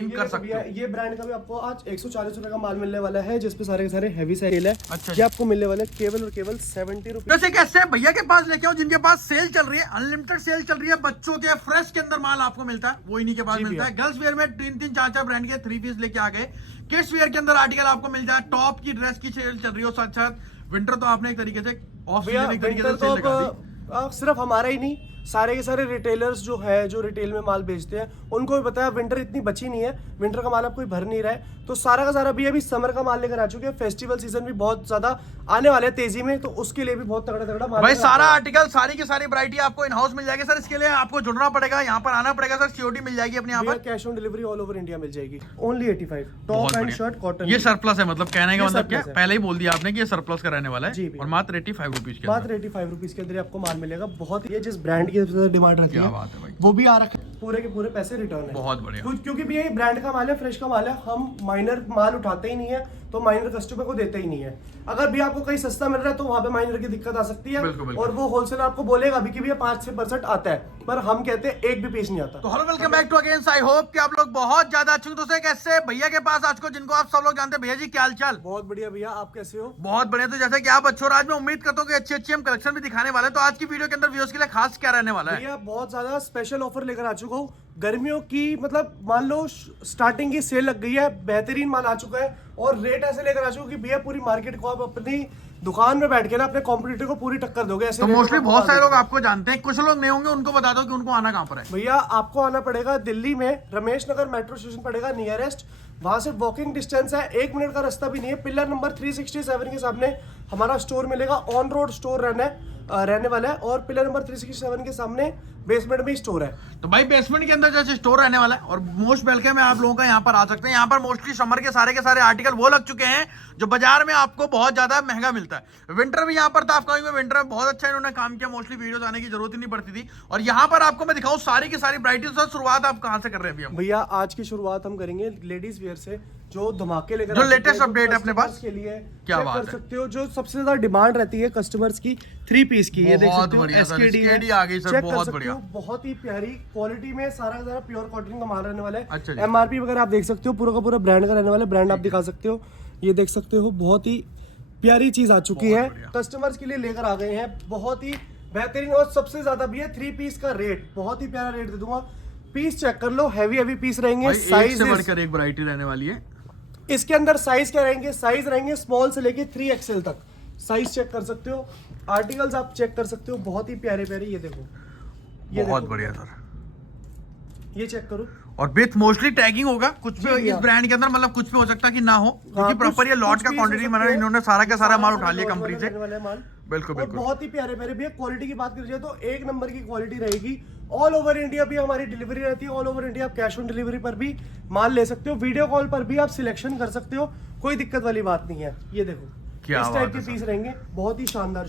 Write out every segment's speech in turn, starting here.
कर सकते हो। ये ब्रांड का भी आपको आज 140 रुपए का माल मिलने वाला है, जिसपे सारे के सारे हैवी सेल है। अच्छा, ये आपको मिलने वाला है केवल और केवल 70 रुपए। जैसे कैसे भैया के पास लेके आओ जिनके पास सेल चल रही है, अनलिमिटेड सेल चल रही है, बच्चों के फ्रेश के अंदर माल आपको मिलता है, वो इन्हीं के पास मिलता है। गर्ल्स वेयर में 3-3 4-4 ब्रांड के 3 पीस लेके आ गए। किड्स वेयर के अंदर आर्टिकल आपको मिल जाए, टॉप की ड्रेस की सेल चल रही हो, साथ साथ विंटर तो आपने एक तरीके से ऑफ सीजन एक तरीके से सेल लगा दी। सिर्फ हमारा ही नहीं, सारे के सारे रिटेलर्स जो है, जो रिटेल में माल बेचते हैं, उनको भी पता है विंटर इतनी बची नहीं है, विंटर का माल अब कोई भर नहीं रहा है, तो सारा का सारा भी अभी समर का माल लेकर आ चुके हैं। फेस्टिवल सीजन भी बहुत ज्यादा आने वाले हैं तेजी में, तो उसके लिए भी बहुत तगड़ा तगड़ा माल भाई सारा आर्टिकल सारी की सारी वैरायटी आपको इन हाउस मिल जाएगी सर। इसके लिए आपको जुड़ना पड़ेगा, यहाँ पर आना पड़ेगा सर। सीओडी मिल जाएगी अपने यहाँ पर, cash on delivery all over India मिल जाएगी। Only 85 top and shirt cotton. ये सरप्लस है, मतलब कहने का मतलब क्या, पहले ही बोल दिया आपने कि ये सरप्लस का रहने वाला है। और मात्र 85 रुपीज के मात्र 85 रुपीज के अंदर आपको माल मिलेगा। बहुत ये जिस ब्रांड की सबसे ज्यादा डिमांड रहती है, बात है भाई, वो भी आ रखा है, पूरे के पूरे पैसे रिटर्न है। बहुत बढ़िया, क्योंकि भी ये ब्रांड का माल है, फ्रेश का माल है, हम माइनर माल उठाते ही नहीं है, तो माइनर कस्टमर को देते ही नहीं है। अगर भी आपको कहीं सस्ता मिल रहा है तो वहां पे माइनर की दिक्कत आ सकती है। बिल्कुल, बिल्कुल। और वो होलसेलर आपको बोलेगा भी कि भैया 5-6% आता है, पर हम कहते हैं एक भी पीस नहीं आता। तो hello welcome back to again. I hope कि आप लोग बहुत ज्यादा अच्छे हो। दोस्तों कैसे भैया के पास आज को, जिनको आप सब लोग जानते हैं, भैया जी क्या हाल चाल? बहुत बढ़िया भैया, आप कैसे हो? बहुत बढ़िया। तो जैसे कि आप अच्छे हो, आज मैं उम्मीद करता हूँ कि अच्छी हम कलेक्शन भी दिखाने वाले हैं। तो आज की वीडियो के अंदर व्यूअर्स के लिए खास क्या रहने वाला है? भैया बहुत ज्यादा स्पेशल ऑफर लेकर आ चुका हूँ गर्मियों की। मतलब मान लो स्टार्टिंग की सेल लग गई है, बेहतरीन माल आ चुका है, और रेट ऐसे लेकर आ चुका कि भैया पूरी मार्केट को आप अपनी दुकान में बैठ के ना अपने कॉम्पिटिटर को पूरी टक्कर दोगे। ऐसे तो मोस्टली बहुत सारे लोग आपको जानते हैं, कुछ लोग नहीं होंगे, उनको बता दो कि उनको आना कहाँ पर है। भैया आपको आना पड़ेगा दिल्ली में, रमेश नगर मेट्रो स्टेशन पड़ेगा नियरेस्ट। वहां से वॉकिंग डिस्टेंस है, 1 मिनट का रास्ता भी नहीं है। पिलर नंबर 367 के सामने हमारा स्टोर मिलेगा। ऑन रोड स्टोर रहने वाला है, और पिलर नंबर 367 के सामने बेसमेंट में स्टोर है। तो भाई बेसमेंट के अंदर जैसे स्टोर रहने वाला है, और मोस्ट वेलकम है आप लोगों का, यहाँ पर आ सकते हैं। यहाँ पर मोस्टली समर के सारे आर्टिकल वो लग चुके हैं जो बाजार में आपको बहुत ज्यादा महंगा मिलता है। विंटर भी यहाँ पर था, आपका विंटर में बहुत अच्छा इन्होंने काम किया, मोस्टली वीडियोस आने की जरूरत ही नहीं पड़ती थी। और यहाँ पर आपको मैं दिखाऊं सारी की सारी वैरायटी। शुरुआत आप कहाँ से कर रहे हैं भैया? आज की शुरुआत हम करेंगे लेडीज वेयर से, जो धमाके लेकर, जो लेटेस्ट अपडेट है अपने पास के लिए। क्या बात कर सकते हो, जो सबसे ज्यादा डिमांड रहती है कस्टमर्स की 3 पीस की। ये देख सकते हो, SKD आ गई सर, बहुत बढ़िया, बहुत ही प्यारी क्वालिटी में, सारा का सारा प्योर कॉटन का माल रहने वाला है। अच्छा, MRP वगैरह आप देख सकते हो, पूरा का पूरा ब्रांड का रहने वाला है। ब्रांड आप दिखा सकते हो, ये देख सकते हो, बहुत ही प्यारी चीज आ चुकी है, कस्टमर्स के लिए लेकर आ गए हैं। बहुत ही बेहतरीन, और सबसे ज्यादा भी है 3 पीस का रेट, बहुत ही प्यारा रेट दे दूंगा। पीस चेक कर लो, हैवी पीस रहेंगे, साइज से बढ़कर एक वैरायटी रहने वाली है। इसके अंदर साइज क्या रहेंगे? साइज रहेंगे स्मॉल से लेके 3XL तक। साइज चेक कर सकते हो, आर्टिकल्स आप चेक कर सकते हो, बहुत ही प्यारे प्यारे। ये देखो, ये बहुत बढ़िया सर, ये चेक करो। और विथ मोस्टली टैगिंग होगा, कुछ भी इस ब्रांड के अंदर, मतलब कुछ भी हो सकता है कि ना हो, क्योंकि प्रॉपर ये लॉट का क्वांटिटी बना, इन्होंने सारा का सारा माल उठा लिया कंपनी से। बिल्कुल बिल्कुल, बहुत ही प्यारे प्यारे भैया। क्वालिटी की बात करिए तो 1 नंबर की क्वालिटी रहेगी। ऑल ओवर इंडिया भी हमारी डिलीवरी रहती है। ऑल ओवर इंडिया आप कैश ऑन डिलीवरी पर भी माल ले सकते हो, वीडियो कॉल पर भी आप सिलेक्शन कर सकते हो, कोई दिक्कत वाली बात नहीं है। ये देखो, इस टाइप के पीस रहेंगे, बहुत ही शानदार।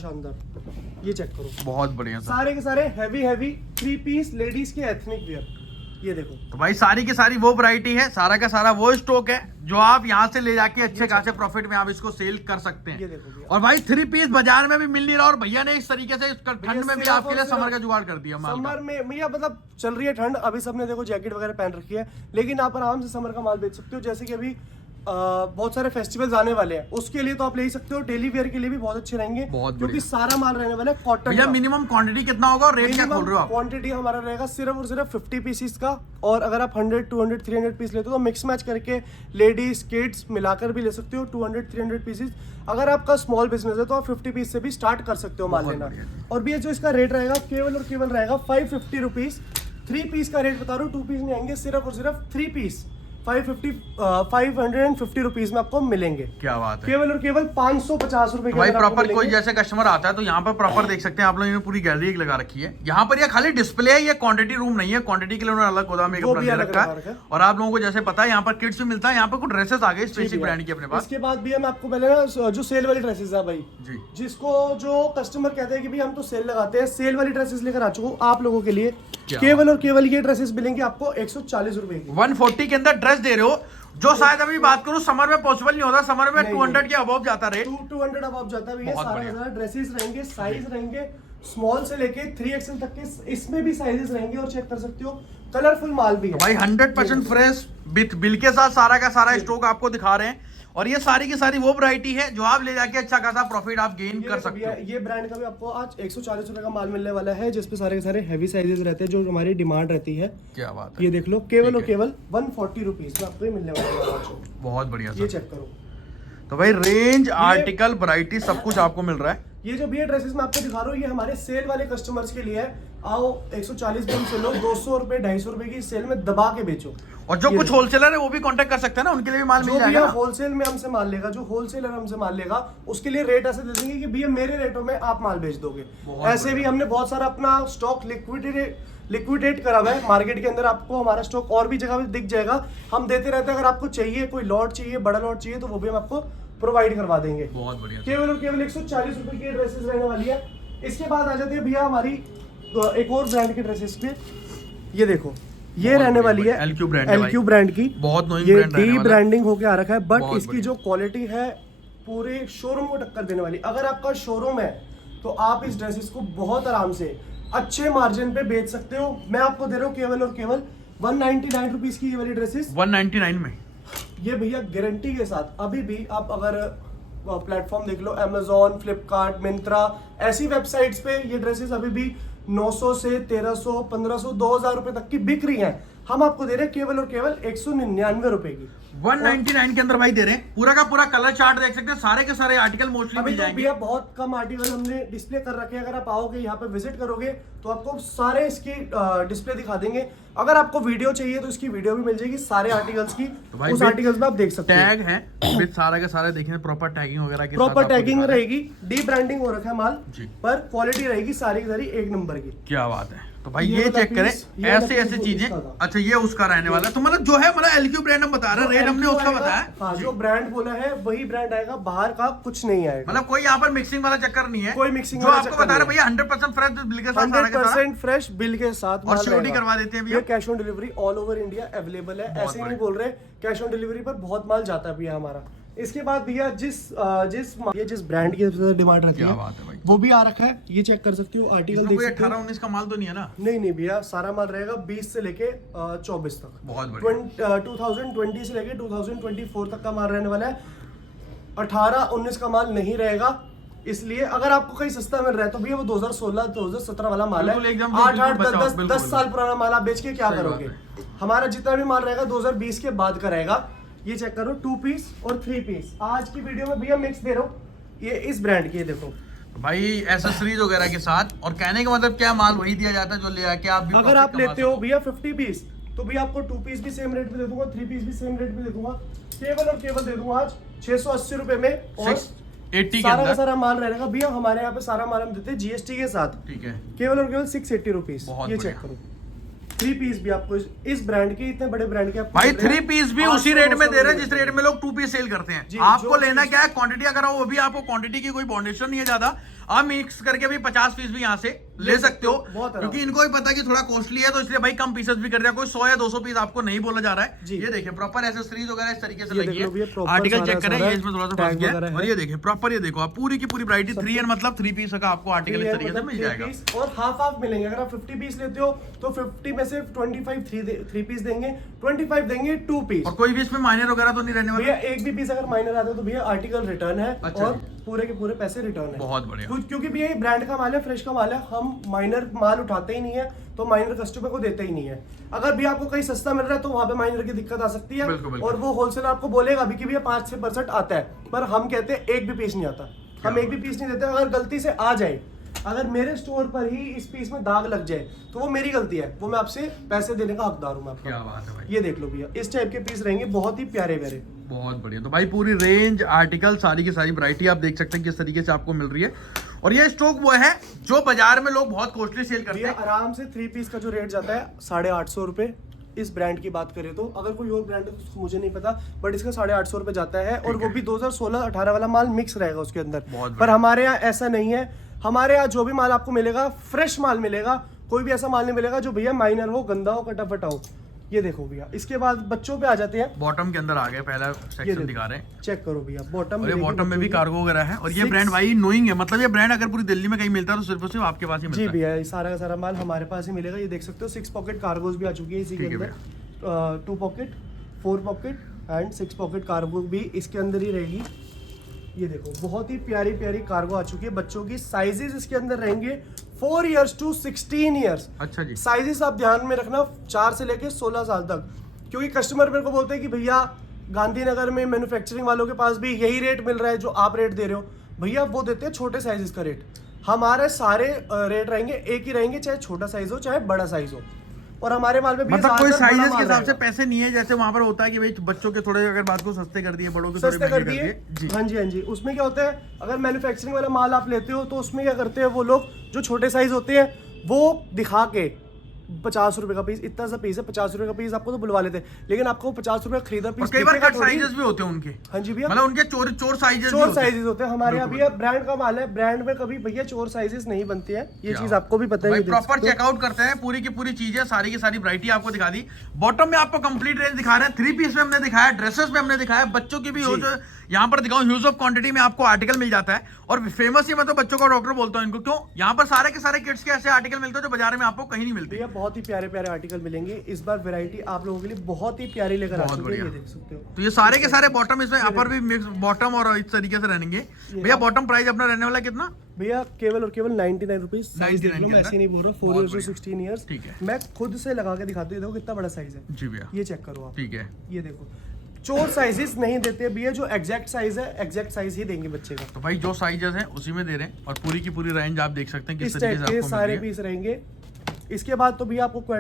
ये चेक करो, बहुत बढ़िया सर। सारे के सारे हैवी 3 पीस लेडीज के एथनिक वेयर। ये देखो, तो भाई सारी की सारी वो वैरायटी है, सारा का सारा वो स्टॉक है जो आप यहाँ से ले जाके अच्छे खासे प्रॉफिट में आप इसको सेल कर सकते हैं। और भाई 3 पीस बाजार में भी मिल नहीं रहा, और भैया ने इस तरीके से ठंड में भी आपके लिए समर का जुगाड़ कर दिया। समर में भैया मतलब चल रही है ठंड, अभी सबने देखो जैकेट वगैरह पहन रखी है, लेकिन आप आराम से समर का माल बेच सकते हो। जैसे कि अभी बहुत सारे फेस्टिवल्स आने वाले हैं, उसके लिए तो आप ले ही सकते हो। डेली वेयर के लिए भी बहुत अच्छे रहेंगे, क्योंकि सारा माल रहने वाला है कॉटन। भैया मिनिमम क्वांटिटी कितना होगा और रेट क्या खोल रहे हो आप? क्वांटिटी हमारा रहेगा सिर्फ और सिर्फ 50 पीसीस का, और अगर आप 100, 200, 300 पीस लेते हो तो मिक्स मैच करके लेडीज किड्स मिलाकर भी ले सकते हो। 200, 300 पीसेस। अगर आपका स्मॉल बिजनेस है तो आप 50 पीस से भी स्टार्ट कर सकते हो माल लेना। और भैया जो इसका रेट रहेगा केवल और केवल रहेगा 550 रुपीज। 3 पीस का रेट बता रहा हूँ, 2 पीस नहीं आएंगे, सिर्फ और सिर्फ 3 पीस 550 रुपीज में आपको मिलेंगे। क्या बात है, केवल और केवल 550 रुपए। भाई प्रॉपर कोई जैसे कस्टमर आता है तो यहाँ पर प्रॉपर देख सकते हैं आप लोग, इन्होंने पूरी गैलरी एक लगा रखी है। यहाँ पर ये खाली डिस्प्ले है, ये क्वांटिटी रूम नहीं है, क्वांटिटी के लिए उन्होंने अलग गोदाम एक अपना दे रखा है। और आप लोगों को जैसे पता है यहाँ पर किड्स भी मिलता है, यहाँ पर कुछ ड्रेसेस आ गए स्पेसिफिक ब्रांड की अपने पास। इसके बाद भी हम आपको पहले ना जो सेल वाली ड्रेसेस है भाई जी, जिसको जो कस्टमर कहते हैं कि भाई हम तो सेल लगाते हैं, सेल वाली ड्रेसेस लेकर आ चुका हूँ आप लोगों के लिए। केवल और केवल ये ड्रेसेस मिलेंगे आपको 140 रुपए की। 140 के अंदर ड्रेस दे रहे हो, जो शायद अभी बात करूं समर में पॉसिबल नहीं होता। समर में 200 के अबव जाता रेट, 200 अबव जाता है। ये सारा ड्रेसेस रहेंगे, साइज रहेंगे स्मॉल से लेके 3XL तक के, इसमें भी साइजेस रहेंगे, और चेक कर सकते हो कलरफुल माल भी है भाई 100% फ्रेश विथ बिल के साथ सारा का सारा स्टॉक आपको दिखा रहे हैं। और ये सारी की सारी वो वैरायटी है जो आप ले जाके अच्छा खासा प्रॉफिट आप गेन कर सकते हो। ये ब्रांड का भी आपको आज 140 रुपए का माल मिलने वाला है, जिसपे सारे के सारे हैवी साइजेस रहते हैं जो हमारी डिमांड रहती है। क्या बात है, ये देख लो, केवल और केवल 140 रुपीज में आपको ये मिलने वाला है। बहुत बढ़िया ये सर। चेक करो, तो भाई रेंज, आर्टिकल, वैरायटी सब कुछ आपको मिल रहा है। ये जो भी ये ड्रेसेस मैं आपको दिखा रहा हूँ ये हमारे सेल वाले कस्टमर्स के लिए है। आओ 140 ग्राम से लो, 200 रुपए 250 रुपए की सेल में दबा के बेचो। और जो कुछ होलसेलर है वो भी कांटेक्ट कर सकते हैं ना, उनके लिए भी माल मिल जो जाएगा। भैया होलसेल में हमसे माल लेगा, जो होलसेलर हमसे माल लेगा, उसके लिए रेट ऐसे दे देंगे कि भैया मेरे रेटों में आप माल बेच दोगे। ऐसे भी हमने बहुत सारा अपना स्टॉक लिक्विडेट करा हुआ है मार्केट के अंदर। आपको हमारा स्टॉक और भी जगह पे दिख जाएगा, हम देते रहते हैं। अगर आपको चाहिए, कोई लॉट चाहिए, बड़ा लॉट चाहिए, तो वो भी हम आपको प्रोवाइड करवा देंगे। बहुत बढ़िया। केवल और केवल 140 रुपए की ड्रेसेस रहने वाली है। इसके बाद आ जाते हैं भैया हमारी एक और ब्रांड की ड्रेसेस पे। ये देखो, ये रहने वाली है LQ ब्रांड, LQ ब्रांड की। बहुत नोइंग ये ब्रांड रहने डी वाला है। ब्रांडिंग होके आ रखा है, बट बहुत इसकी जो क्वालिटी है पूरे शोरूम को टक्कर देने वाली। अगर आपका शोरूम है तो आप इस ड्रेसेस को बहुत आराम से अच्छे मार्जिन पे बेच सकते हो। मैं आपको दे रहा हूँ केवल और केवल 199 रुपीज की ये वाली ड्रेसेस 199 में। ये भैया गारंटी के साथ। अभी भी आप अगर प्लेटफॉर्म देख लो, Amazon, फ्लिपकार्ट, मिंत्रा, ऐसी वेबसाइट्स पे ये ड्रेसेस अभी भी 900 से 1300, 1500, 2000 रुपए तक की बिक रही हैं। हम आपको दे रहे हैं केवल और केवल 199 रुपए की। 199 के अंदर भाई दे रहे हैं। पूरा का पूरा कलर चार्ट देख सकते हैं, सारे के सारे आर्टिकल मोस्टली अभी मिल तो जाएंगे। भैया बहुत कम आर्टिकल हमने डिस्प्ले कर रखे हैं। अगर आप आओगे यहाँ पे विजिट करोगे तो आपको सारे इसकी डिस्प्ले दिखा देंगे। अगर आपको वीडियो चाहिए तो इसकी वीडियो भी मिल जाएगी सारे आर्टिकल्स की। तो भाई उस आर्टिकल्स में आप देख सकते हैं। टैग है विद सारा के सारे, देखेंगे प्रॉपर टैगिंग वगैरह के साथ प्रॉपर आपको टैगिंग दिखा रहे हैं। रहेगी, डी ब्रांडिंग हो रखा है माल जी। पर क्वालिटी रहेगी सारी की सारी एक नंबर की। क्या बात है। तो भाई ये ये वाला चेक करें, piece, ये वाला ऐसे piece ऐसे वो चीजें। उसका था। अच्छा ये उसका रहने वाला है। तो मतलब जो है मतलब LQ ब्रांड हम बता रहे हैं, रेट हमने LQ उसका आएगा, बताया। हाँ, जो ब्रांड बोला है वही ब्रांड आएगा, बाहर का कुछ नहीं आएगा। मतलब कोई यहाँ पर मिक्सिंग वाला चक्कर नहीं है। कोई mixing जो वाला आपको चक्कर बता रहे नहीं भैया 100% फ्रेश बिल के साथ सारा का सारा। 100% फ्रेश बिल के साथ और सिक्योरिटी करवा देते हैं भैया। ये cash on delivery all over India available है। ऐसे नहीं बोल रहे, कैश ऑन डिलीवरी पर बहुत माल जाता है भैया हमारा। इसके बाद भैया जिस ब्रांड की सबसे ज्यादा डिमांड रहती क्या बात है भाई। वो भी आ रखा है। ये चेक कर सकते हो, आर्टिकल इसमें देख कोई सकते हो। 18-19 का माल तो नहीं है ना? नहीं भैया, सारा माल रहेगा 20 से लेके 24 तक। बहुत बढ़िया। 2020 से लेके 2024 तक का माल रहने वाला है। 18-19 का माल नहीं रहेगा। इसलिए अगर आपको कहीं सस्ता मिल रहा है तो भैया वो 2016-2017 वाला माल है। बिल्कुल एकदम 8-8, बचाओ, 10 बिल्कुल। साल पुराना माल आप बेच के क्या सही करोगे? बात हमारा जितना भी माल रहेगा 2020 के बाद का रहेगा। ये चेक करो, 2 पीस और 3 पीस। आज की वीडियो में भैया मिक्स दे रहा हूँ। ये इस ब्रांड की है, देखो भाई एसेसरीज वगैरह के साथ। और कहने का मतलब क्या, माल वही दिया जाता है जो ले आके आप भी अगर profit आप कमा लेते हो सको। भैया 50 पीस तो भैया आपको 2 पीस भी सेम रेट पे दे दूंगा, 3 पीस भी सेम रेट पे दे दूंगा। केवल और केवल दे दूंगा आज 680 रुपए में। और 680 के सारा का अंदर। सारा माल रहेगा भैया हमारे यहाँ पे। सारा माल हम देते हैं GST के साथ। ठीक है। केवल और केवल 680 रुपीज। बहुत ये बढ़िया। चेक करो, 3 पीस भी आपको इस ब्रांड के, इतने बड़े ब्रांड के आपको भाई मिल रहे 3 हैं। पीस भी 800 उसी रेट में दे रहे हैं जिस 900 रेट में लोग 2 पीस सेल करते हैं। जी, आपको जो लेना चीज- क्या है, क्वांटिटी अगर हो वो भी आपको क्वांटिटी की कोई बाउंडेशन नहीं है ज्यादा। आप मिक्स करके भी 50 पीस भी यहाँ से ले सकते हो। बहुत आराम। क्योंकि इनको भी पता है कि थोड़ा कॉस्टली है, तो इसलिए भाई कम पीसेस भी कर दिया। कोई 100 या 200 पीस आपको नहीं बोला जा रहा है। जी। ये देखिए प्रॉपर एसेसरीज वगैरह इस तरीके से ये लगी देख लो भैया, है। proper आर्टिकल चेक सारा करें, सारा ये इसमें थोड़ा सा tag फंस गया वगैरह है। है। और ये देखिए प्रॉपर, ये देखो आप पूरी की पूरी वैरायटी 3N मतलब 3 पीस का आपको आर्टिकल इस तरीके से मिल जाएगा। पीस और हाफ मिलेंगे। अगर आप 50 पीस लेते हो तो 50 में से 25 3 पीस देंगे, 25 देंगे 2 पीस। और कोई भी इसमें माइनर वगैरह तो नहीं रहने वाला? भैया एक भी पीस अगर माइनर आता है तो भैया आर्टिकल रिटर्न है। अच्छा और जी। पूरे के पूरे पैसे रिटर्न है। बहुत बढ़िया। क्योंकि भैया ये ब्रांड का माल है, फ्रेश का माल है। हम माइनर माल उठाते ही नहीं है, तो माइनर कस्टमर को देते ही नहीं है। अगर भी आपको कहीं सस्ता मिल रहा है तो वहां पे माइनर की दिक्कत आ सकती है। बिल्कुल, बिल्कुल। और वो होलसेलर आपको बोलेगा भी कि भैया 5-6% आता है, पर हम कहते हैं एक भी पीस नहीं आता। हम एक भी पीस नहीं देते। अगर गलती से आ जाए, अगर मेरे स्टोर पर ही इस पीस में दाग लग जाए तो वो मेरी गलती है, वो मैं आपसे पैसे देने का हकदार हूँ। मैं क्या आपका बात है भाई। ये देख लो भैया, इस टाइप के पीस रहेंगे, बहुत ही प्यारे प्यारे। बहुत बढ़िया। तो भाई पूरी रेंज, आर्टिकल, सारी की सारी वैरायटी आप देख सकते हैं किस तरीके से आपको मिल रही है। और ये स्टॉक वो है जो बाजार में लोग बहुत कॉस्टली सेल करते भैया हैं। आराम से 3 पीस का जो रेट जाता है 850 रुपए। इस ब्रांड की बात करें तो, अगर कोई और ब्रांड है तो मुझे नहीं पता, बट इसका 850 रुपए जाता है। और वो भी 2016-18 वाला माल मिक्स रहेगा उसके अंदर। बहुत पर हमारे यहाँ ऐसा नहीं है। हमारे यहाँ जो भी माल आपको मिलेगा फ्रेश माल मिलेगा। कोई भी ऐसा माल नहीं मिलेगा जो भैया माइनर हो, गंदा हो, कटा फटा हो। ये देखो भैया, इसके बाद बच्चों पे आ जाते हैं। बॉटम के अंदर आ गए, पहला ये सेक्शन देखो, दिखा रहे हैं। चेक करो भैया, बॉटम और ये बॉटम में भी कार्गो वगैरह है। और ये 6 ब्रांड भाई नोइंग है, मतलब ये ब्रांड अगर पूरी दिल्ली में कहीं मिलता है तो सिर्फ और सिर्फ आपके पास ही जी मिलता है। भैया, ये सारा का सारा माल हमारे पास ही मिलेगा। ये देख सकते हो 6 पॉकेट कार्गोज भी आ चुकी है इसी के ठीक है अंदर। 2 pocket 4 pocket and 6 pocket cargo भी इसके अंदर ही रहेगी। ये देखो बहुत ही प्यारी प्यारी कार्गो आ चुकी है बच्चों की। साइजेस इसके अंदर रहेंगे 4 इयर्स टू 16 इयर्स। अच्छा जी। साइजेस आप ध्यान में रखना 4 से लेके 16 साल तक, क्योंकि कस्टमर मेरे को बोलते हैं कि भैया गांधीनगर में मैन्युफैक्चरिंग वालों के पास भी यही रेट मिल रहा है जो आप रेट दे रहे हो। भैया वो देते हैं छोटे साइजेस का रेट, हमारे सारे रेट रहेंगे एक ही रहेंगे, चाहे छोटा साइज हो चाहे बड़ा साइज हो। और हमारे माल में भी मतलब कोई ज़्यादातर बड़ा साइजेस के माल हिसाब से रहेगा। पैसे नहीं है, जैसे वहां पर होता है कि भाई बच्चों के थोड़े अगर बात को सस्ते कर दिए, बड़ों के थोड़े सस्ते कर महंगे दिए। जी। हाँ जी हाँ जी। उसमें क्या होता है, अगर मैन्युफैक्चरिंग वाला माल आप लेते हो तो उसमें क्या करते हैं वो लोग, जो छोटे साइज होते हैं वो दिखा के 50 रुपए का पीस, इतना सा पीस है 50 रुपए का पीस, आपको तो बुलवा लेते हैं, लेकिन आपको 50 रुपए खरीदा और पीस कई बार दिखेगा कट थोड़ी। साइजेस भी होते हैं उनके। हाँ जी भैया, मतलब उनके चोर साइजेस चोर साइजेस होते हैं। हमारे यहाँ बिल्कुल। भैया ब्रांड का माल है, ब्रांड में कभी भैया चोर साइजेस नहीं बनते हैं, ये चीज आपको भी पता है। भाई ये देख प्रॉपर सकते हो। चेकआउट करते हैं, पूरी की पूरी चीजें सारी की सारी वैरायटी आपको दिखा दी। बॉटम में आपको कंप्लीट रेंज दिखा रहे हैं, 3 पीस में हमने दिखाया, ड्रेसेस में हमने दिखाया, बच्चों की भी हो जो यहाँ पर दिखाऊं ह्यूज ऑफ क्वांटिटी में आपको आर्टिकल मिल जाता है। और फेमस ही मैं तो बच्चों का डॉक्टर बोलता हूँ इनको, क्यों यहाँ पर सारे के सारे किड्स के ऐसे आर्टिकल मिलते हैं जो बाजार में आपको कहीं नहीं मिलते। भैया बहुत ही प्यारे प्यारे आर्टिकल मिलेंगे इस बार, वैरायटी आप लोगों के लिए बहुत ही प्यारी लेकर आ बहुत चुके हैं, बढ़िया। ये देख सकते हो। तो ये सारे के सारे बॉटम, इसमें अपर भी मिक्स बॉटम और इस तरीके से रहेंगे। भैया बॉटम प्राइस अपना रहने वाला कितना? भैया केवल और केवल 99 रुपीज। 99 के मैं ऐसे अंदर। नहीं बोल रहा, 4 बहुत इयर्स टू बढ़िया। 16 इयर्स। ठीक है। मैं खुद से लगा के दिखाती हूँ, देखो कितना बड़ा साइज है। जी भैया, ये चेक करो आप, ठीक है। ये देखो चोर साइजेस नहीं देते भैया, जो एग्जैक्ट साइज है एग्जैक्ट साइज ही देंगे बच्चे का। तो भाई जो साइजेस हैं उसी में दे रहे हैं, और पूरी की पूरी रेंज आप देख सकते हैं किस इस तरीके टाइप से के आपको सारे मिल रही है। पीस रहेंगे। इसके बाद तो भैया आपको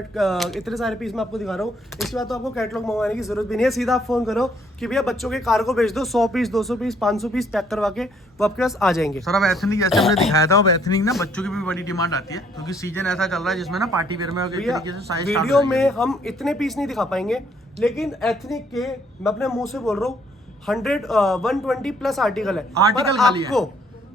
इतने सारे पीस मैं आपको दिखा रहा हूँ, इसके बाद तो आपको कैटलॉग मंगवाने की जरूरत भी नहीं है, सीधा आप फोन करो कि भैया बच्चों के कार्गो भेज दो, 100 पीस 200 पीस 500 पीस पैक करवा के वो आपके पास आ जाएंगे। सर अब एथनिक जैसे हमने दिखाया था, अब एथनिक ना बच्चों की भी बड़ी डिमांड आती है, क्योंकि सीजन ऐसा चल रहा है जिसमें ना पार्टी वेयर में एक भैया तरीके से साइज वीडियो में हम इतने पीस नहीं दिखा पाएंगे, लेकिन एथनिक के मैं अपने मुंह से बोल रहा हूँ 120 प्लस आर्टिकल है। आर्टिकल पर खाली है। आपको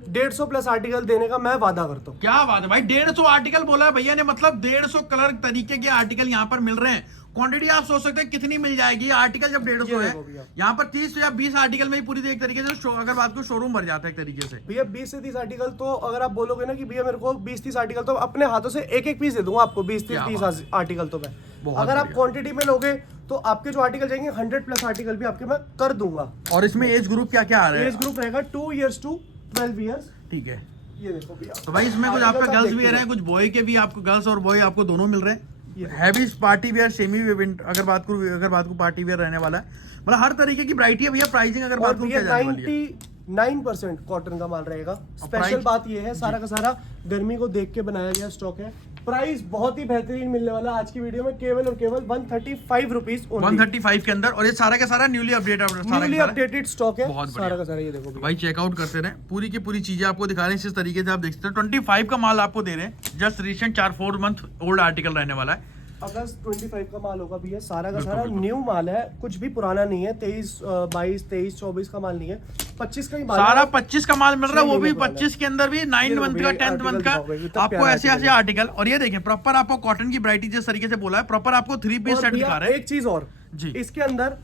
150 प्लस आर्टिकल देने का मैं वादा करता हूँ। क्या बात है भाई, 150 आर्टिकल बोला है भैया ने, मतलब 150 कलर तरीके के आर्टिकल यहाँ पर मिल रहे हैं। क्वांटिटी आप सोच सकते हैं कितनी मिल जाएगी। आर्टिकल जब 150 ये है, देखो भैया। यहाँ पर 30 या 20 आर्टिकल में ही पूरी एक तरीके से अगर बात को शोरूम भर जाता है एक तरीके से। भैया 20 से 30 आर्टिकल तो अगर आप बोलोगे ना कि भैया मेरे को 20-30 आर्टिकल, तो अपने हाथों से एक एक पीस दे दूंगा आपको 20-30 आर्टिकल तो मैं। बहुत अगर आप बढ़िया। क्वांटिटी में लोगे तो आपके जो आर्टिकल जाएंगे 100 प्लस आर्टिकल भी आपके मैं कर दूंगा। और इसमें एज ग्रुप क्या क्या आ रहा है? एज ग्रुप रहेगा 2 इयर्स टू 12 इयर्स। ठीक है। ये देखो भैया, तो भाई इसमें कुछ आर्टिकल आपका आप गर्ल्स देखते वेयर हो। है, कुछ बॉय के भी, आपको गर्ल्स और बॉय आपको दोनों मिल रहे ये हैं। Heavy party wear, semi wear, अगर बात को पार्टी वेयर रहने वाला है, मतलब हर तरीके की वैरायटी है भैया। प्राइसिंग अगर और बात को भैया क्या जाने वाली है? 99% कॉटन का माल रहेगा। Special price? बात ये है सारा का सारा गर्मी को देख के बनाया गया स्टॉक है। प्राइस बहुत ही बेहतरीन मिलने वाला है आज की वीडियो में, केवल और केवल 135 रुपीज 135 के अंदर, और ये सारा का सारा न्यूली अपडेटेड स्टॉक है। बहुत सारा का सारा ये देखो तो भैया। भाई चेकआउट करते रहे, पूरी की पूरी चीजें आपको दिखा रहे हैं इस तरीके से। आप देख सकते हैं 25 का माल आपको दे रहे हैं, just recent 4-4 month old article रहने वाला है। अगस्त 25 का माल होगा भैया, सारा का बिल्कुल, सारा बिल्कुल। न्यू माल है, कुछ भी पुराना नहीं है। 23, 22, 23, 24 का माल नहीं है, 25 का ही माल सारा है। 25 का माल मिल रहा है, वो भी छह महीने 25 के अंदर भी 9 ये मंथ देखो का, भैया, 10th मंथ का आर्टिकल दिखाओगे, कितना आपको प्यारा ऐसे ऐसे आर्टिकल। और ये देखें प्रॉपर आपको कॉटन की वैरायटी जिस तरीके से बोला है, प्रॉपर आपको 3 पीस और सेट भैया दिखा रहे हैं। एक चीज और जी। इसके अंदर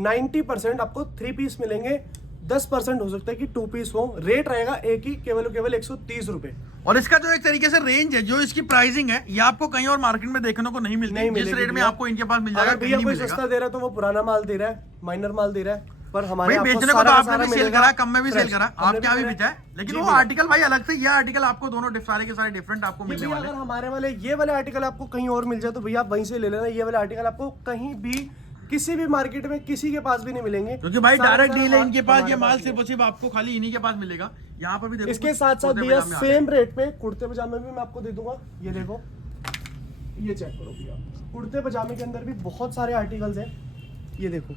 90% आपको 3 पीस मिलेंगे, 10% हो सकता है कि 2 पीस हो। रेट रहेगा एक ही, केवल और केवल 130 रुपए। और इसका जो एक तरीके से रेंज है, जो इसकी प्राइसिंग है, ये आपको कहीं और मार्केट में देखने को नहीं मिलती। नहीं जिस मिलेगी रेट में भैया। आपको इनके पास मिल जाएगा अगर कहीं भैया नहीं कोई मिलेगा। सस्ता दे रहा है तो वो पुराना माल दे रहा है, माइनर माल दे रहा है, पर हमारे भाई आपको बेचने को सारा तो का आपने सारा भी सेल मिलेगा करा, कम में भी सेल fresh। करा, हमने आपके यहाँ भी करा बेचा है, लेकिन जी वो भैया। आर्टिकल भाई अलग से, ये आर्टिकल आपको दोनों सारे के सारे डिफरेंट आपको ये मिलने भैया वाले अगर हैं। हमारे वाले ये वाले आर्टिकल आपको कहीं और मिल जाए तो भैया आप वहीं से ले लेना। ये वाले आर्टिकल आपको कहीं भी किसी भी मार्केट में किसी के पास भी नहीं मिलेंगे, क्योंकि भाई सारा डायरेक्ट सारा डील है माल इनके पास, हमारे ये माल ही सिर्फ है। और सिर्फ आपको खाली इन्हीं के पास मिलेगा। यहाँ पर भी देखो इसके कुछ साथ साथ कुर्ते भैया पजामे आ रहे हैं। सेम रेट पे कुर्ते पजामे भी मैं आपको दे दूंगा। ये देखो, ये चेक करो भैया, कुर्ते पजामे के अंदर भी बहुत सारे आर्टिकल्स हैं। ये देखो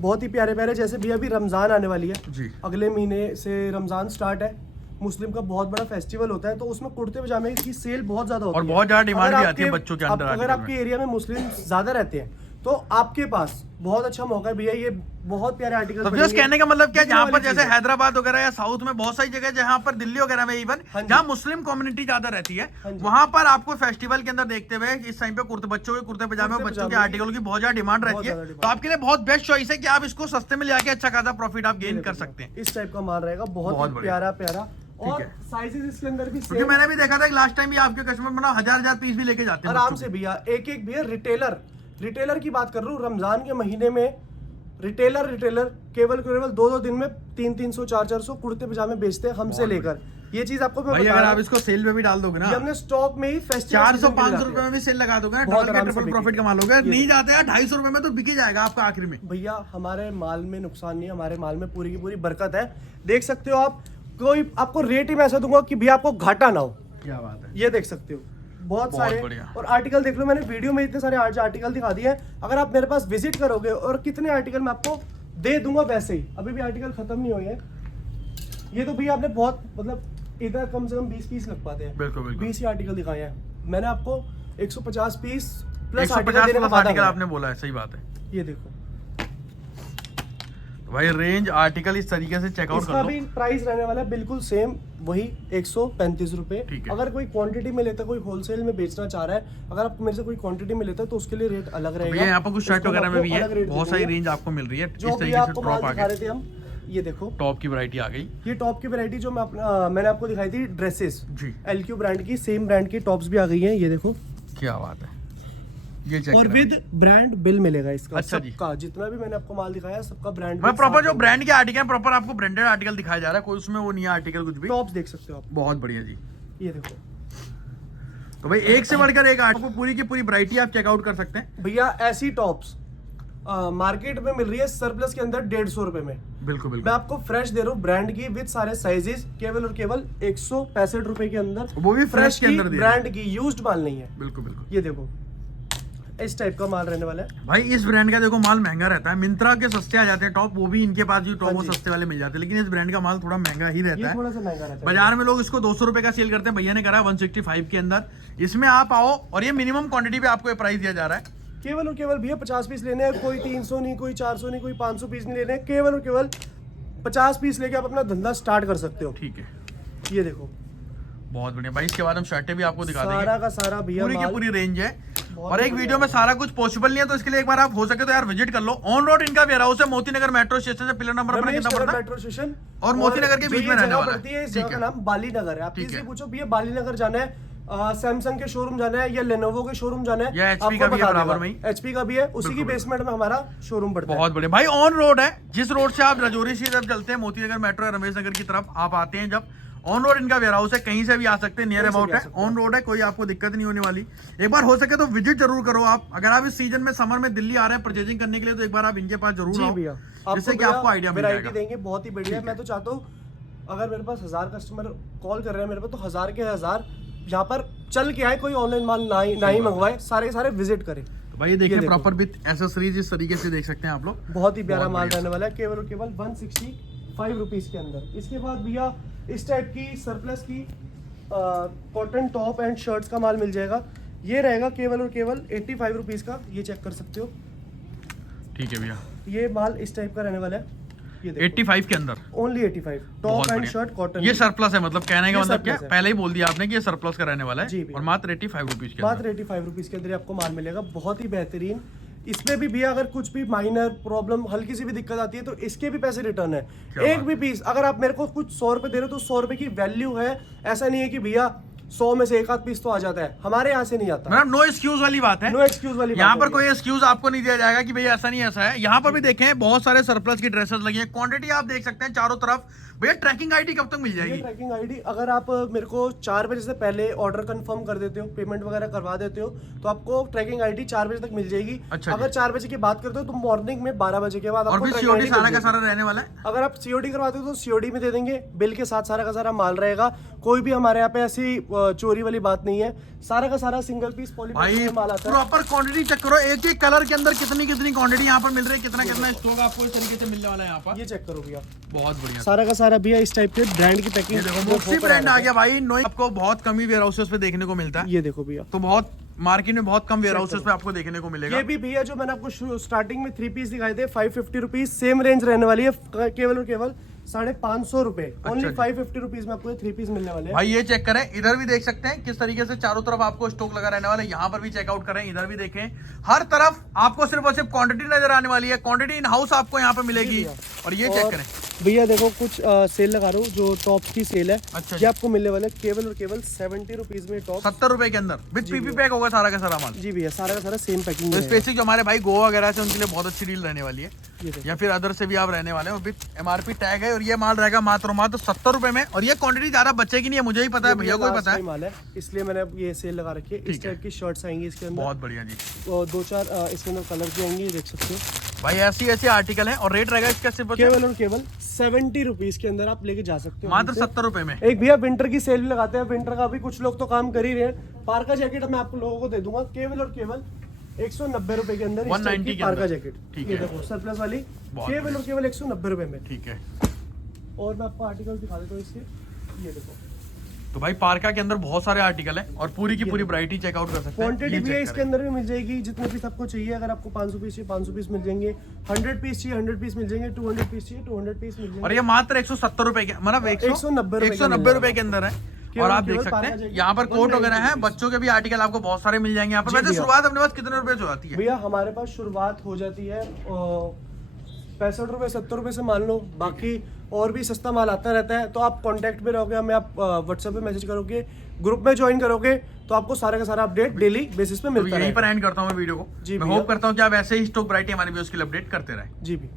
बहुत ही प्यारे प्यारे, जैसे भैया अभी रमजान आने वाली है, जी। अगले महीने से रमजान स्टार्ट है, मुस्लिम का बहुत बड़ा फेस्टिवल होता है, तो उसमें कुर्ते पजामे की सेल बहुत ज्यादा होती और है। बहुत ज्यादा डिमांड अगर भी आती है आपके- बच्चों के अंदर अगर आर्टिकल आपके एरिया में मुस्लिम ज्यादा रहते हैं तो आपके पास बहुत अच्छा मौका है भैया, ये बहुत प्यारे आर्टिकल। तो व्यूअर्स कहने का मतलब क्या, दिखने जहाँ पर वाली जैसे चीज़ है। हैदराबाद वगैरह या साउथ में बहुत सारी जगह, जहाँ पर दिल्ली वगैरह में इवन हाँ जी। जहाँ मुस्लिम कम्युनिटी ज्यादा रहती है, हाँ जी। वहां पर आपको फेस्टिवल के अंदर देखते हुए इस टाइम पे कुर्ते, बच्चों के कुर्ते पजामे और कुर्ते बच्चों के पजामे आर्टिकल की बहुत ज्यादा डिमांड बहुत रहती है। ज्यादा डिमांड। तो आपके लिए बहुत बेस्ट चॉइस है कि आप इसको सस्ते में लेके अच्छा खासा प्रॉफिट आप गेन कर सकते हैं। इस टाइप का माल रहेगा, बहुत बहुत ही बढ़िया। प्यारा प्यारा। और है। साइजेस इसके अंदर भी क्योंकि सेम मैंने भी देखा था लास्ट टाइम भी आपके कस्टमर बना 1000 पीस भी लेके जाते हैं आराम बच्चों से भैया, एक एक भैया रिटेलर रिटेलर की बात कर रहा हूँ, रमजान के महीने में रिटेलर केवल 2 दिन में 300 400 कुर्ते पजामे बेचते हैं हमसे लेकर। ये चीज आपको मैं भाई बता अगर रहा आप हूँ, इसको सेल पे भी डाल दोगे ना, ये हमने स्टॉक में ही फेस्टिवल 400-500 रुपए में भी सेल लगा दोगे ना, बहुत डबल के आराम से ट्रिपल बिकेगी। प्रॉफिट कमा लोगे। नहीं जाते यार 250 रुपए में तो बिक ही जाएगा आपका आखिर में। भैया हमारे माल में नुकसान नहीं है, हमारे माल में पूरी की पूरी बरकत है। देख सकते हो आप, कोई आपको रेट ही मैं ऐसा दूंगा कि भैया आपको घाटा ना हो। क्या बात है, ये देख सकते हो बहुत सारे बढ़िया। और आर्टिकल देख लो, मैंने वीडियो में इतने सारे आर्टिकल दिखा दिए हैं। अगर आप मेरे पास विजिट करोगे और कितने आर्टिकल मैं आपको दे दूंगा वैसे ही, अभी भी आर्टिकल खत्म नहीं हुए हैं। ये तो भैया आपने बहुत मतलब इधर कम से कम 20 पीस लग पाते हैं, बिल्कुल बिल्कुल 20 ही आर्टिकल दिखाए हैं मैंने आपको। 150 पीस प्लस 150 देने का प्लस वादा आर्टिकल करा। आपने बोला है, सही बात है। ये देखो, तो भाई रेंज आर्टिकल इस तरीके से चेकआउट इसका कर लो। भी प्राइस रहने वाला है बिल्कुल सेम वही 135 रुपए। ठीक है। अगर कोई क्वांटिटी में लेता है, कोई होलसेल में बेचना चाह रहा है, अगर आप मेरे से कोई क्वांटिटी में लेता है तो उसके लिए रेट अलग रहेगा। भैया यहाँ पर कुछ शर्ट उसको वगैरह में आपको भी है, अलग रेट बहुत सारी देंगे। रेंज आपको मिल रही है। इस जो भी तरीके से आपको माल टॉप आ दिखा गए, रहे थे हम, ये देखो टॉप की वैरायटी आ गई। ये टॉप की वैरायटी जो मैंने आपको दिखाई थी ड्रेसेस जी, LQ ब्रांड की, सेम ब्रांड की टॉप्स भी आ गई हैं। ये देखो, क्या बात है, ये चेक और विद ब्रांड बिल मिलेगा इसका। अच्छा जी। सबका जितना भी मैंने आपको माल दिखाया सबका ब्रांड मैं प्रॉपर जो ब्रांड के आर्टिकल है, प्रॉपर आपको ब्रांडेड आर्टिकल दिखाया जा रहा है, कोई उसमें वो नहीं है आर्टिकल कुछ भी। टॉप्स देख सकते हो आप, बहुत बढ़िया जी। ये देखो तो भाई एक से बढ़कर एक आपको पूरी की पूरी वैरायटी आप चेकआउट कर सकते हैं। भैया। ऐसी टॉप्स मार्केट में मिल रही है सरप्लस के अंदर 150 रुपए में। बिल्कुल मैं बिल्कुल, आपको फ्रेश दे रहा हूँ ब्रांड की विद सारे साइजेस, केवल और केवल 165 रुपए के अंदर, वो भी फ्रेश के अंदर दे रहे हैं। ब्रांड की, यूज्ड माल नहीं है। बिल्कुल बिल्कुल। ये देखो इस टाइप का माल रहने वाला है। भाई इस ब्रांड का देखो माल महंगा रहता है, मिंत्रा के सस्ते आ जाते हैं टॉप, वो भी इनके पास जो टॉप वो हाँ जी। सस्ते वाले मिल जाते हैं, लेकिन इस ब्रांड का माल थोड़ा महंगा ही ये रहता है। थोड़ा सा महंगा रहता है। बाजार में लोग इसको 200 रुपए का सेल करते हैं, भैया ने करा 165 के अंदर। इसमें आप आओ और ये मिनिमम क्वांटिटी पे आपको ये प्राइस दिया जा रहा है। केवल और केवल भैया 50 पीस लेने हैं, कोई 300 नहीं, कोई 400 नहीं, कोई 500 पीस नहीं लेने हैं। केवल और केवल 50 पीस लेके आप अपना धंधा स्टार्ट कर सकते हो। ठीक है, ये देखो बहुत बढ़िया भाई। इसके बाद हम शर्टें भी आपको दिखा सारा देंगे, का सारा भैया पूरी की माल। पूरी रेंज है। बहुत और एक बढ़िया वीडियो में सारा कुछ पॉसिबल नहीं है, तो इसके लिए एक बार आप हो सके तो यार विजिट कर लो। ऑन रोड इनका वेयर हाउस है, मोती नगर मेट्रो स्टेशन से पिलर नंबर अपना रमेश कितना नगर पड़ता है? मेट्रो स्टेशन और मोती नगर के जो बीच ये में रहने जगह वाला है। पड़ती है, इस ठीक जगह का है। नाम बाली नगर है। आप ठीक किसी है। पूछो भैया बाली नगर जाना है, सैमसंग के शोरूम जाना है या लेनोवो के शोरूम जाना है, या HP आपको का भी है बता बराबर देगा। में ही। HP का भी है, उसी की बिल्कुल, बेसमेंट में हमारा शोरूम पड़ता है। बहुत बढ़िया भाई। ऑन रोड है, जिस रोड से आप रजौरी की तरफ चलते हैं, मोती नगर मेट्रो या रमेश नगर की तरफ आप आते हैं, जब ऑन रोड इनका वेयर हाउस है, कहीं से भी आ सकते हैं, नियर कहीं से अबाउट भी आ है, सकते हैं। ऑन रोड है, कोई आपको दिक्कत नहीं होने वाली। एक बार हो सके तो विजिट जरूर करो आप। अगर आप इस सीजन में समर में दिल्ली आ रहे हैं परचेजिंग करने के लिए, तो एक बार आप इनके पास जरूर जी आओ, भैया, जिससे कि आपको आइडिया मिल वैरायटी जाएगा। देंगे, बहुत ही बढ़िया है। मैं तो चाहता हूँ अगर मेरे पास 1000 कस्टमर कॉल कर रहे हैं मेरे पास, तो 1000 के 1000 यहाँ पर चल के आए, कोई ऑनलाइन माल ना ही मंगवाए, सारे के सारे विजिट करें। तो भाई ये देखिए देखो। प्रॉपर विथ एसेसरीज इस तरीके से देख सकते हैं आप लोग। बहुत ही प्यारा बहुत माल बढ़िया। रहने वाला है, केवल और केवल 165 रुपीज के अंदर। इसके बाद भैया इस टाइप की सरप्लस की कॉटन टॉप एंड शर्ट्स का माल मिल जाएगा। ये रहेगा केवल और केवल 85 रुपीज का, ये चेक कर सकते हो। ठीक है भैया, ये माल इस टाइप का रहने वाला है, ये देखो 85 के अंदर ओनली 85 टॉप बहुत एंड बढ़िया। Shirt cotton. ये सरप्लस है, मतलब कहने का ये मतलब क्या है? surplus है। पहले ही बोल दिया आपने कि ये सरप्लस का रहने वाला जी है, भैया। और मात्र 85 रुपीज के अंदर। मात्र 85 रुपीज के अंदर आपको माल मिलेगा, बहुत ही बेहतरीन। इसमें भी भैया अगर कुछ भी माइनर प्रॉब्लम, हल्की सी भी दिक्कत आती है, तो इसके भी पैसे रिटर्न है। क्या एक बात भी पीस अगर आप मेरे को कुछ 100 रुपए दे रहे हो तो 100 रुपए की वैल्यू है। ऐसा नहीं है कि भैया 100 में से एक आध पीस तो आ जाता है, हमारे यहाँ से नहीं आता। मतलब नो एक्सक्यूज वाली बात है। नो एक्सक्यूज वाली यहाँ बात पर है कोई एक्सक्यूज आपको नहीं दिया जाएगा कि भैया ऐसा नहीं ऐसा है। यहाँ पर भी देखें बहुत सारे सरप्लस की ड्रेसेस लगी हैं, क्वांटिटी आप देख सकते हैं चारों तरफ। भैया ट्रैकिंग आईडी कब तक मिल ये जाएगी? ट्रैकिंग आईडी अगर आप मेरे को 4 बजे से पहले ऑर्डर कंफर्म कर देते हो, पेमेंट वगैरह करवा देते हो, तो आपको ट्रैकिंग आईडी 4 बजे तक मिल जाएगी। अच्छा अगर जी। 4 बजे की बात करते हो तो मॉर्निंग में 12 बजे के बाद और आपको फिर tracking सीओडी ID सारा मिल का जाएगी। सारा रहने वाला है। अगर आप सीओडी करवाते हो तो सीओडी में दे देंगे, बिल के साथ सारा का सारा माल रहेगा। कोई भी हमारे यहाँ पे ऐसी चोरी वाली बात नहीं है, सारा का सारा सिंगल पीस भाई पॉलीमर माल आता है। प्रॉपर क्वांटिटी चेक करो, एक एक कलर के अंदर कितनी कितनी क्वांटिटी यहाँ पर मिल रही है, कितना कितना स्टॉक आपको इस तरीके से मिलने वाला है यहाँ पर। ये चेक करो भैया, बहुत बढ़िया। सारा का सारा भैया इस टाइप के ब्रांड की ये पैकिंग। देखो मोक्सी ब्रांड आ गया भाई। नो आपको बहुत कम ही वेयर हाउसेस पे देखने को मिलता है, ये देखो भैया, तो बहुत मार्केट में बहुत कम वेयर हाउसेस पे आपको देखने को मिलेगा। ये भी भैया जो मैंने आपको स्टार्टिंग में 3 पीस दिखाए थे 550 रुपीज, सेम रेंज रहने वाली है, केवल और केवल 550 रुपए, ओनली जी। 550 रुपीज में आपको 3 पीस मिलने वाले हैं। भाई ये चेक करें, इधर भी देख सकते हैं किस तरीके से चारों तरफ आपको स्टॉक लगा रहने वाला है। यहाँ पर भी चेकआउट करें, इधर भी देखें, हर तरफ आपको सिर्फ और सिर्फ क्वांटिटी नजर आने वाली है। क्वांटिटी इन हाउस आपको यहाँ पे मिलेगी। भैया। और ये चेक और करें, भैया देखो कुछ सेल लगा रहा हूँ, जो टॉप की सेल है। अच्छा ये आपको मिलने वाला है केवल और केवल 70 रुपीज में टॉप। 70 रुपए के अंदर विद पीपी पैक होगा सारा का सारा माल। जी भैया, सारा का सारा सेम पैकिंग तो है। स्पेसिफिक जो हमारे भाई गोवा वगैरह से उनके लिए बहुत अच्छी डील रहने वाली है, ये देखो। या फिर अदर से भी आप रहने वाले हैं, विद एमआरपी टैग है। और ये माल रहेगा मात्र 70 रुपए में। और ये क्वांटिटी ज्यादा बचेगी नहीं है, मुझे ही पता है, भैया को भी पता है। माल है, इसलिए मैंने ये सेल लगा रखी है। इस टाइप की शर्ट्स आएंगी इसके अंदर, बहुत बढ़िया जी। और 2-4 इसके अंदर कलर भी आएंगे, देख सकते हो भाई ऐसी ऐसी आर्टिकल हैं। और रेट रहेगा इसका सिर्फ केवल और केवल 70 रुपीज के अंदर आप लेके जा सकते हो। मात्र 70 रुपए में। एक भैया विंटर की सेल भी लगाते हैं, विंटर का भी कुछ लोग तो काम कर ही रहे हैं। पार्का जैकेट मैं आपको लोगों को दे दूंगा केवल और केवल 190 रुपए के अंदर। 190 के पार्का अंदर। जैकेट, ठीक ये है। देखो सरप्लस वाली, बहुत केवल और केवल 190 रुपए में। ठीक है। और मैं आपको आर्टिकल दिखा देता हूँ इसके, ये देखो। तो भाई पार्का के अंदर बहुत सारे आर्टिकल हैं और पूरी की पूरी वैरायटी चेकआउट कर सकते हैं। क्वांटिटी ये भी check है इसके करें। अंदर भी मिल जाएगी, जितने पीस आपको चाहिए। अगर आपको 500 पीस चाहिए 500 पीस मिल जाएंगे, 100 पीस चाहिए 100 पीस मिल जाएंगे, 200 पीस चाहिए 200 पीस मिल और जाएंगे। ये मात्र 170 रुपए के, मतलब 190 रुपए के अंदर है। और आप देख सकते हैं यहाँ पर कोट वगैरह है, बच्चों के भी आर्टिकल आपको बहुत सारे मिल जाएंगे यहाँ पर। वैसे शुरुआत अपने पास कितने रुपए से होती है भैया? हमारे पास शुरुआत हो जाती है 65 रुपए 70 रुपए से मान लो, बाकी और भी सस्ता माल आता रहता है। तो आप कांटेक्ट में रहोगे, हमें आप व्हाट्सएप पे मैसेज करोगे, ग्रुप में ज्वाइन करोगे, तो आपको सारा का सारा अपडेट डेली बेसिस पे तो मिलता यहीं है। पर एंड करता हूँ मैं वीडियो को। जी मैं भैया। होप करता हूँ कि आप ऐसे ही स्टॉक वैरायटी हमारे व्यूअर्स के लिए अपडेट करते रहें। जी भी।